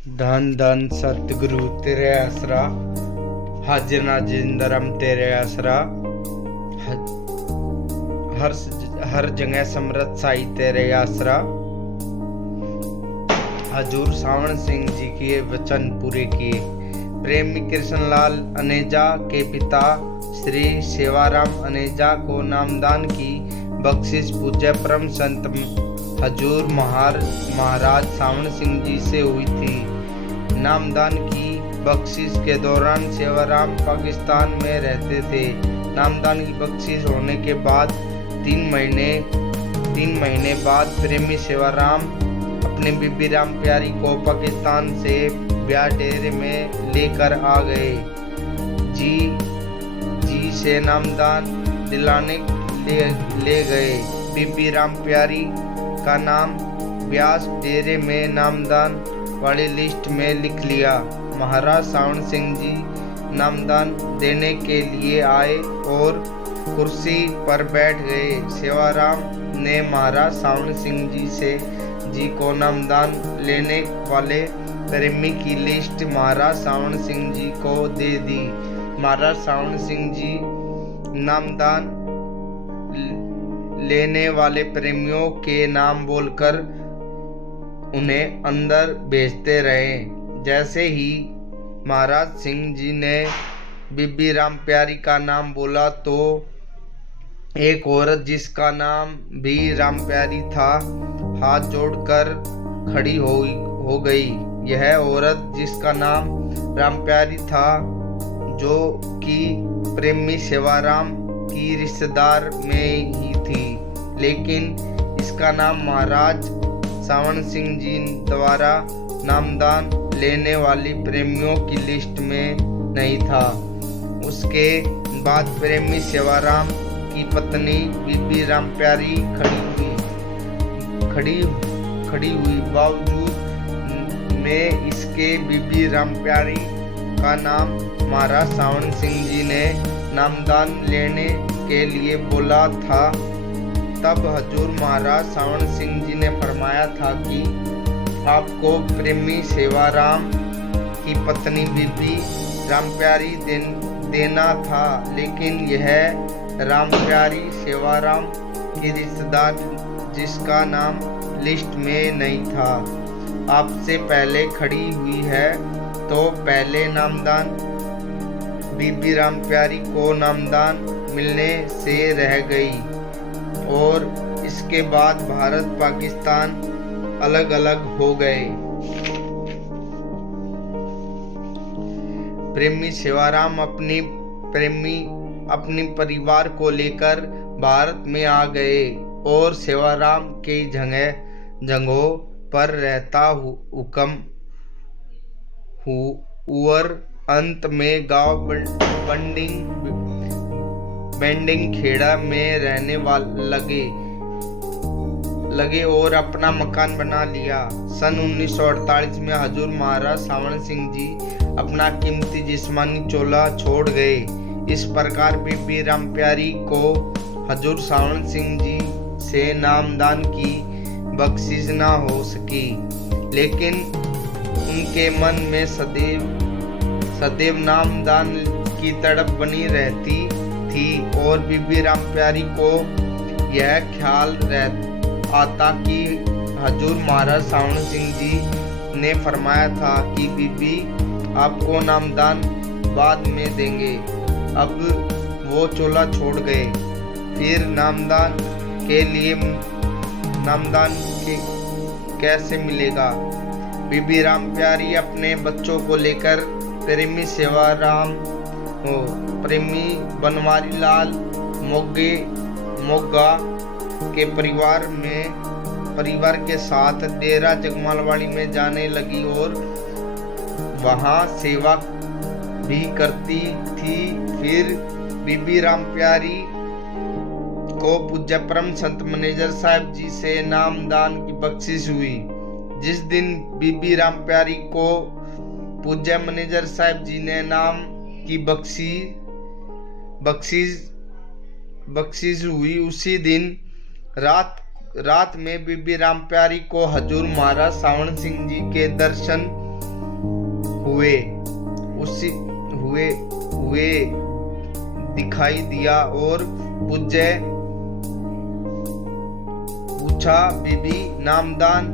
धन धन सतगुरु तेरे आसरा, हाजिर नाजिंदरम तेरे आसरा, हर हर जगह समृत साई तेरे आसरा। हजूर सावण सिंह जी के वचन पूरे किए। प्रेमी कृष्णलाल अनेजा के पिता श्री सेवाराम अनेजा को नामदान की बख्शिश पूज्य परम संत हजूर महाराज सावण सिंह जी से हुई थी। नामदान की बख्शिश के दौरान सेवाराम पाकिस्तान में रहते थे। नामदान की बख्शिश होने के बाद 3 महीने बाद प्रेमी सेवाराम अपनी बीबी राम प्यारी को पाकिस्तान से ब्याह डेरे में लेकर आ गए। जी से नामदान दिलाने ले गए। बीबी राम प्यारी का नाम ब्यास डेरे में नामदान वाली लिस्ट में लिख लिया। महाराज सावण सिंह जी नामदान देने के लिए आए और कुर्सी पर बैठ गए। सेवाराम ने महाराज सावण सिंह जी को नामदान लेने वाले प्रेमी की लिस्ट महाराज सावण सिंह जी को दे दी। महाराज सावण सिंह जी नामदान लेने वाले प्रेमियों के नाम बोलकर उन्हें अंदर भेजते रहे। जैसे ही महाराज सिंह जी ने बीबी राम प्यारी का नाम बोला तो एक औरत जिसका नाम भी राम प्यारी था हाथ जोड़कर खड़ी हो गई। यह औरत जिसका नाम राम प्यारी था, जो कि प्रेमी सेवाराम की रिश्तेदार में ही थी, लेकिन इसका नाम महाराज सावण सिंह जी द्वारा नामदान लेने वाली प्रेमियों की लिस्ट में नहीं था। उसके बाद प्रेमी सेवाराम की पत्नी बीबी राम प्यारी खड़ी हुई। बावजूद में इसके बीबी राम प्यारी का नाम महाराज सावण सिंह जी ने नामदान लेने के लिए बोला था। तब हजूर महाराज सावण सिंह जी ने फरमाया था कि आपको प्रेमी सेवाराम की पत्नी बीबी राम प्यारी देना था, लेकिन यह राम प्यारी सेवाराम की रिश्तेदार जिसका नाम लिस्ट में नहीं था, आपसे पहले खड़ी हुई है, तो पहले नामदान बीबी राम प्यारी को नामदान मिलने से रह गई और इसके बाद भारत पाकिस्तान अलग अलग हो गए। प्रेमी सेवाराम अपनी परिवार को लेकर भारत में आ गए और सेवाराम के जगहों पर रहता हुक्म हुआ। अंत में गांव बेंडिंग खेड़ा में रहने लगे और अपना मकान बना लिया। सन 1948 में हजूर महाराज सावण सिंह जी अपना कीमती जिस्मानी चोला छोड़ गए। इस प्रकार बीबी राम प्यारी को हजूर सावण सिंह जी से नामदान की बख्शिश न हो सकी, लेकिन उनके मन में सदैव नामदान की तड़प बनी रहती थी और बीबी राम प्यारी को यह ख्याल आता कि हजूर महाराज सावण सिंह जी ने फरमाया था कि बीबी आपको नामदान बाद में देंगे। अब वो चोला छोड़ गए, फिर नामदान कैसे मिलेगा। बीबी राम प्यारी अपने बच्चों को लेकर प्रेमी सेवाराम प्रेमी बनवारी लाल मोगा के परिवार के साथ डेरा जगमालवाड़ी में जाने लगी और वहां सेवा भी करती थी। फिर बीबी राम प्यारी को पूज्य परम संत मैनेजर साहब जी से नामदान की बख्शिश हुई। जिस दिन बीबी राम प्यारी को पूज्य मैनेजर साहब जी ने नाम की बख्शिश हुई, उसी दिन रात में बीबी राम प्यारी को हजूर महाराज सावण सिंह जी के दर्शन हुए दिखाई दिया और पूछा, बीबी नामदान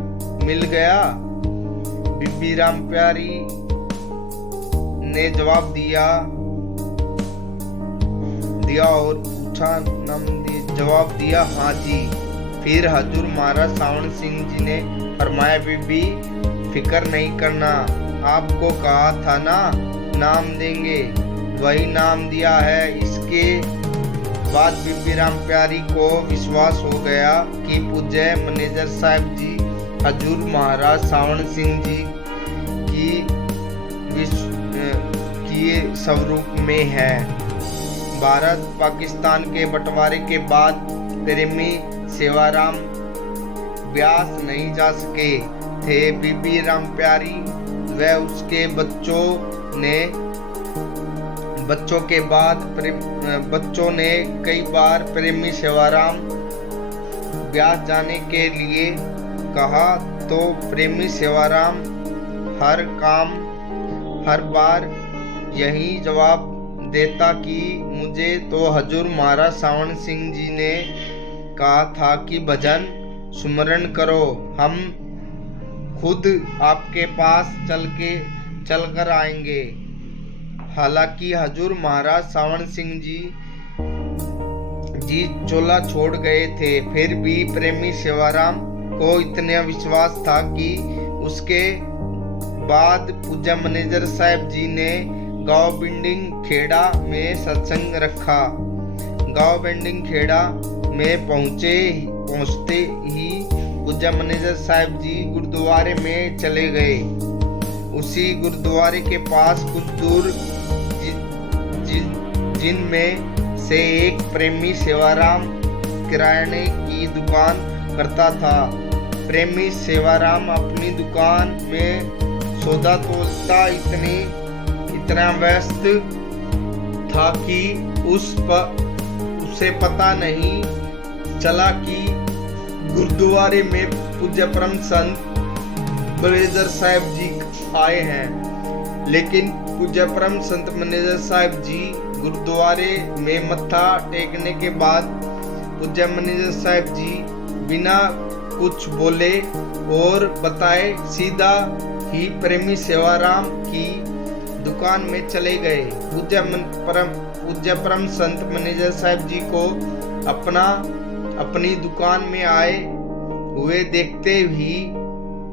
मिल गया? बीबी रामप्यारी ने जवाब दिया और पूछा जवाब दिया, हाँ जी। फिर हजूर महाराज सावण सिंह जी ने फरमाया, बीबी फिक्र नहीं करना, आपको कहा था ना नाम देंगे, वही नाम दिया है। इसके बाद बीबी रामप्यारी को विश्वास हो गया कि पूज्य मैनेजर साहब जी हजूर महाराज सावण सिंह जी की स्वरूप में है। भारत पाकिस्तान के बंटवारे के बाद प्रेमी सेवाराम ब्यास नहीं जा सके थे। बीबी रामप्यारी व उसके बच्चों ने कई बार प्रेमी सेवाराम ब्यास जाने के लिए कहा, तो प्रेमी सेवाराम हर बार यही जवाब देता कि मुझे तो हजूर महाराज सावण सिंह जी ने कहा था कि भजन सुमरण करो, हम खुद आपके पास चलकर आएंगे। हालांकि हजूर महाराज सावण सिंह जी चोला छोड़ गए थे, फिर भी प्रेमी सेवाराम को इतना विश्वास था कि उसके बाद पूज्य मैनेजर साहब जी ने गांव बिंडिंग खेड़ा में सत्संग रखा। गांव बिंडिंग खेड़ा में पहुंचते ही पूज्य मैनेजर साहब जी गुरुद्वारे में चले गए। उसी गुरुद्वारे के पास कुछ दूर जिनमें से एक प्रेमी सेवाराम किराने की दुकान करता था। प्रेमी सेवाराम अपनी दुकान में सौदा तोलता इतना व्यस्त था कि उसे पता नहीं चला कि गुरुद्वारे में पूज्य परम संत मैनेजर साहब जी आए हैं। लेकिन पूज्य परम संत मैनेजर साहब जी गुरुद्वारे में मत्था टेकने के बाद पूज्य मैनेजर साहब जी बिना कुछ बोले और बताए सीधा ही प्रेमी सेवाराम की दुकान में चले गए। पूज्य परम संत मैनेजर साहब जी को अपनी दुकान में आए हुए देखते ही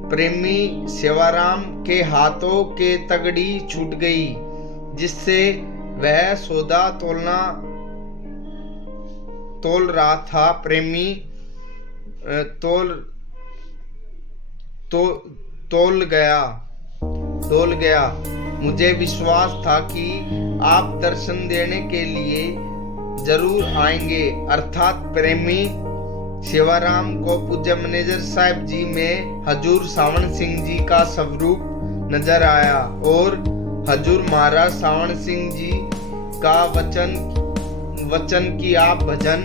प्रेमी सेवाराम के हाथों के तगड़ी छूट गई, जिससे वह सौदा तोल रहा था। प्रेमी तोल गया। मुझे विश्वास था कि आप दर्शन देने के लिए जरूर आएंगे। अर्थात प्रेमी सेवाराम को पूज्य मैनेजर साहब जी में हजूर सावण सिंह जी का स्वरूप नजर आया और हजूर महाराज सावण सिंह जी का वचन कि आप भजन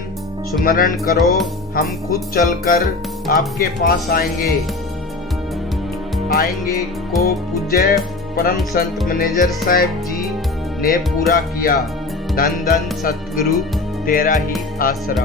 सुमरण करो, हम खुद चलकर आपके पास आएंगे को पूज्य परम संत मैनेजर साहब जी ने पूरा किया। धन धन सतगुरु तेरा ही आसरा।